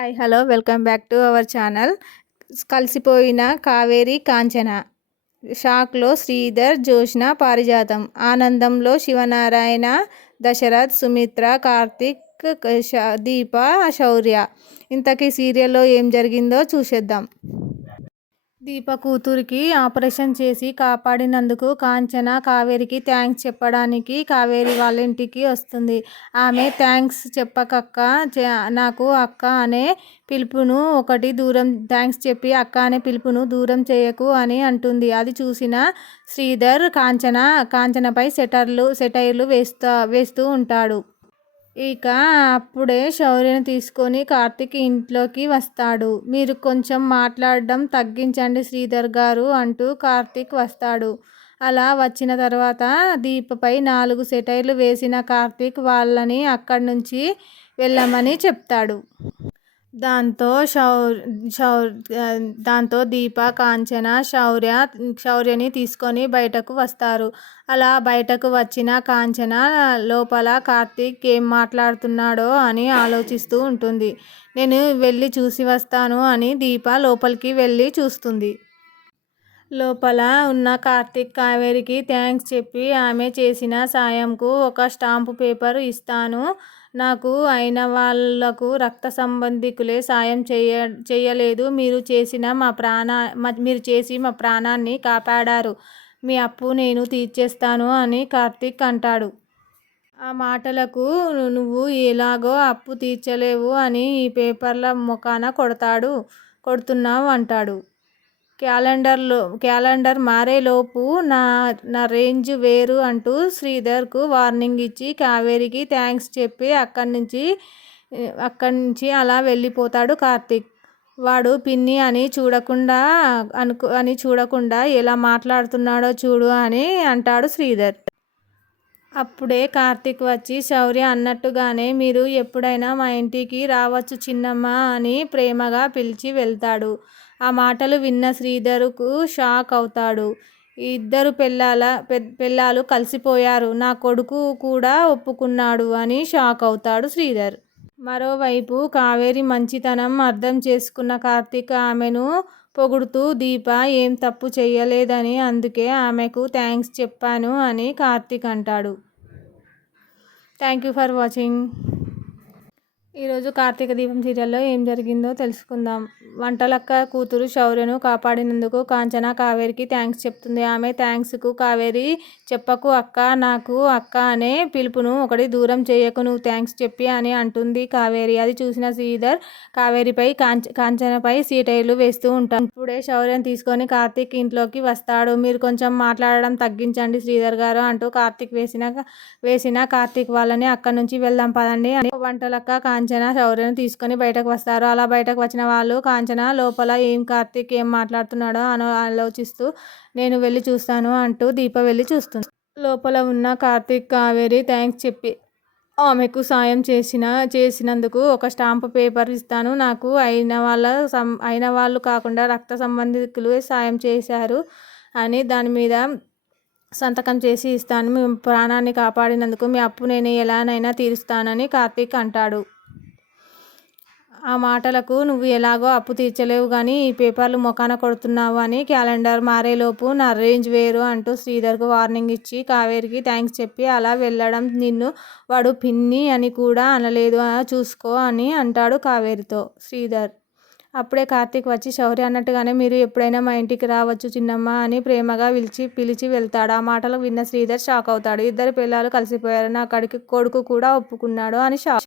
Hi hello welcome back to our channel. కలిసిపోయిన కావేరి కాంచన, షాక్లో శ్రీధర్ జ్యోత్స్న పారిజాతం, ఆనందంలో శివనారాయణ దశరథ్ సుమిత్ర కార్తీక్ దీప శౌర్య. ఇంతకీ సీరియల్లో ఏం జరిగిందో చూసేద్దాం. దీప కూతురికి ఆపరేషన్ చేసి కాపాడినందుకు కాంచన కావేరికి థ్యాంక్స్ చెప్పడానికి కావేరి వాళ్ళ ఇంటికి వస్తుంది. ఆమె థ్యాంక్స్ చెప్పకక్క, నాకు అక్క అనే పిలుపును ఒకటి దూరం థ్యాంక్స్ చెప్పి అక్క అనే పిలుపును దూరం చేయకు అని అంటుంది. అది చూసిన శ్రీధర్ కాంచనపై సెటైర్లు వేస్తూ ఉంటాడు. ఇక అప్పుడే శౌర్యను తీసుకొని కార్తీక్ ఇంట్లోకి వస్తాడు. మీరు కొంచెం మాట్లాడడం తగ్గించండి శ్రీధర్ గారు అంటూ కార్తీక్ వస్తాడు. అలా వచ్చిన తర్వాత దీపపై 4 సెటైర్లు వేసిన కార్తీక్ వాళ్ళని అక్కడి నుంచి వెళ్ళమని చెప్తాడు. దాంతో దీప కాంచన శౌర్యని తీసుకొని బయటకు వస్తారు. అలా బయటకు వచ్చిన కాంచన లోపల కార్తీక్ ఏం మాట్లాడుతున్నాడో అని ఆలోచిస్తూ ఉంటుంది. నేను వెళ్ళి చూసి వస్తాను అని దీప లోపలికి వెళ్ళి చూస్తుంది. లోపల ఉన్న కార్తీక్ కావేరికి థ్యాంక్స్ చెప్పి ఆమె చేసిన సాయంకు ఒక స్టాంపు పేపర్ ఇస్తాను. నాకు అయిన వాళ్లకు రక్త సంబంధికులే సాయం చేయలేదు. మీరు చేసి మా ప్రాణాన్ని కాపాడారు. మీ అప్పు నేను తీర్చేస్తాను అని కార్తీక్ అంటాడు. ఆ మాటలకు నువ్వు ఎలాగో అప్పు తీర్చలేవు అని ఈ పేపర్ల మొఖాన కొడుతున్నావు అంటాడు. క్యాలెండర్ మారేలోపు నా రేంజ్ వేరు అంటూ శ్రీధర్కు వార్నింగ్ ఇచ్చి కావేరికి థ్యాంక్స్ చెప్పి అక్కడి నుంచి అలా వెళ్ళిపోతాడు కార్తీక్. వాడు పిన్ని అని చూడకుండా ఎలా మాట్లాడుతున్నాడో చూడు అని అంటాడు శ్రీధర్. అప్పుడే కార్తీక్ వచ్చి శౌర్య అన్నట్టుగానే మీరు ఎప్పుడైనా మా ఇంటికి రావచ్చు చిన్నమ్మ అని ప్రేమగా పిలిచి వెళ్తాడు. ఆ మాటలు విన్న శ్రీధర్కు షాక్ అవుతాడు. ఇద్దరు పెళ్ళాలు కలిసిపోయారు, నా కొడుకు కూడా ఒప్పుకున్నాడు అని షాక్ అవుతాడు శ్రీధర్. మరోవైపు కావేరి మంచితనం అర్థం చేసుకున్న కార్తీక్ ఆమెను పొగుడుతూ దీప ఏం తప్పు చేయలేదని అందుకే ఆమెకు థ్యాంక్స్ చెప్పాను అని కార్తీక్ అంటాడు. Thank you for watching. ఈరోజు కార్తీక దీపం సీరియల్లో ఏం జరిగిందో తెలుసుకుందాం. వంటలక్క కూతురు శౌర్యను కాపాడినందుకు కాంచన కావేరికి థ్యాంక్స్ చెప్తుంది. ఆమె థ్యాంక్స్కు కావేరి చెప్పకు అక్క, నాకు అక్క అనే పిలుపును ఒకటి దూరం చేయకు, నువ్వు థ్యాంక్స్ చెప్పి అని అంటుంది కావేరి. అది చూసిన శ్రీధర్ కావేరిపై కాంచనపై సెటైర్లు వేస్తూ ఉంటాడు. ఇప్పుడే శౌర్యను తీసుకొని కార్తీక్ ఇంట్లోకి వస్తాడు. మీరు కొంచెం మాట్లాడడం తగ్గించండి శ్రీధర్ గారు అంటూ కార్తీక్ వేసిన కార్తీక్ వాళ్ళని అక్కడి నుంచి వెళ్దాం పదండి అని వంటలక్క కాంచన శౌర్యను తీసుకొని బయటకు వస్తారు. అలా బయటకు వచ్చిన వాళ్ళు కాంచన లోపల కార్తీక్ ఏం మాట్లాడుతున్నాడో ఆలోచిస్తూ నేను వెళ్ళి చూస్తాను అంటూ దీప వెళ్ళి చూస్తుంది. లోపల ఉన్న కార్తీక్ కావేరి థ్యాంక్స్ చెప్పి ఆమెకు సాయం చేసినందుకు ఒక స్టాంపు పేపర్ ఇస్తాను. నాకు అయిన వాళ్ళు కాకుండా రక్త సంబంధికులు సాయం చేశారు అని దాని మీద సంతకం చేసి ఇస్తాను. మీ ప్రాణాన్ని కాపాడినందుకు మీ అప్పు నేను ఎలానైనా తీరుస్తానని కార్తీక్ అంటాడు. ఆ మాటలకు నువ్వు ఎలాగో అప్పు తీర్చలేవు కానీ ఈ పేపర్లు మొఖాన కొడుతున్నావు అని క్యాలెండర్ మారేలోపు నా రేంజ్ వేరు అంటూ శ్రీధర్కు వార్నింగ్ ఇచ్చి కావేరికి థ్యాంక్స్ చెప్పి అలా వెళ్ళడం. నిన్ను వాడు పిన్ని అని కూడా అనలేదు, చూసుకో అని అంటాడు కావేరితో శ్రీధర్. అప్పుడే కార్తీక్ వచ్చి శౌర్య అన్నట్టుగానే మీరు ఎప్పుడైనా మా ఇంటికి రావచ్చు చిన్నమ్మ అని ప్రేమగా పిలిచి వెళ్తాడు. ఆ మాటలు విన్న శ్రీధర్ షాక్ అవుతాడు. ఇద్దరు పిల్లలు కలిసిపోయారు, నా కొడుకు కూడా ఒప్పుకున్నాడు అని షాక్.